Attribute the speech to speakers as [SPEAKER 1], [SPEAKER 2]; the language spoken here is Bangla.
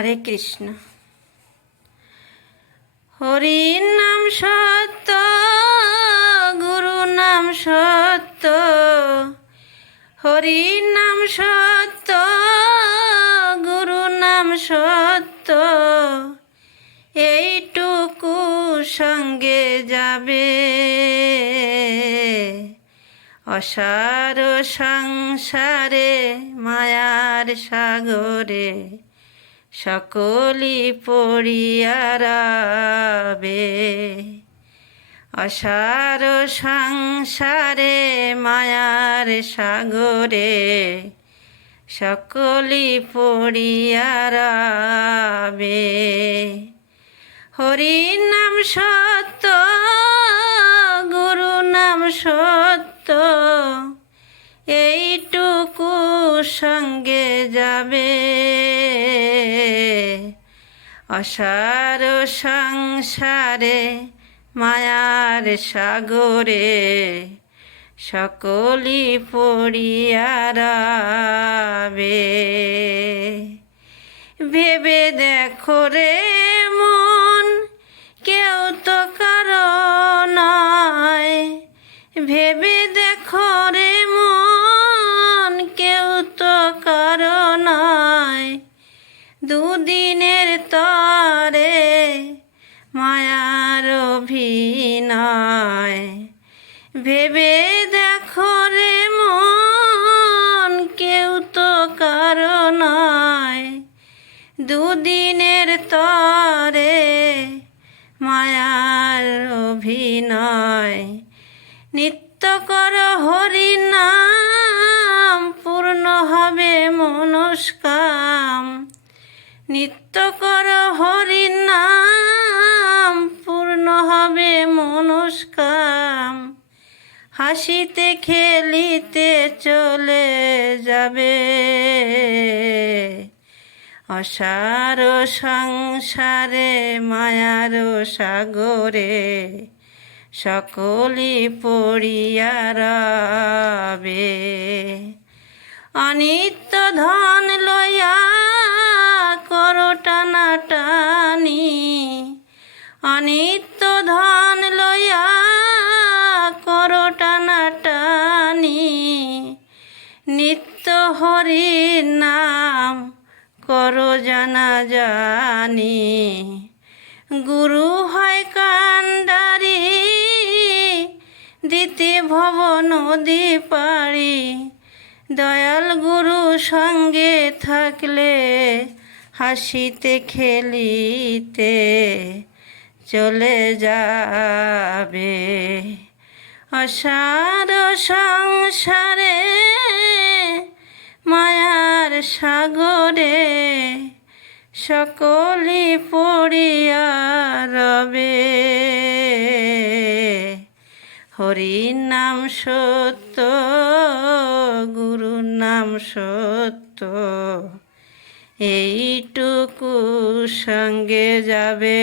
[SPEAKER 1] হরে কৃষ্ণ। হরির নাম সত্য গুরু নাম সত্য। হরির নাম সত্য গুরু নাম সত্য। এইটুকু সঙ্গে যাবে। অসার সংসারে, মায়ার সাগরে। সকলি পড়িয়ারাবে অসার সংসারে, মায়ার সাগরে, সকলি পড়িয়ারাবে হরির নাম সত্য গুরু নাম সত্য, এইটুকু সঙ্গে যাবে। অসার সংসারে, মায়ার সাগরে সকলি পড়িয়ারাবে ভেবে দেখো রে মন, কেউ তো কারও নয়। ভেবে দেখো রে মন, কেউ তো কারও নয়। দুদিনের তরে মায়ার অভিনয়। ভেবে দেখো রে মন, কেউ তো কারও নয়। দুদিনের তরে মায়ার অভিনয়। নিত্য কর হরি নাম পূর্ণ হবে মনস্কাম। নিত্য কর হরি নাম হবে মনস্কাম। হাসিতে খেলিতে চলে যাবে। অসার সংসারে, মায়ার সাগরে সকলি পড়িয়ারাবে অনিত্য ধন লয়া করো টানা টানি অনিত্য নিত্য হরির নাম করো জানা জানি গুরু হয় কান্ডারি দিতে ভব নদী পারি দয়াল গুরু সঙ্গে থাকলে, হাসিতে খেলিতে চলে যাবে। অসার সংসারে, মায়ার সাগরে সকলি পড়িয়া রবে। হরির নাম সত্য, গুরুর নাম সত্য, এইটুকু সঙ্গে যাবে।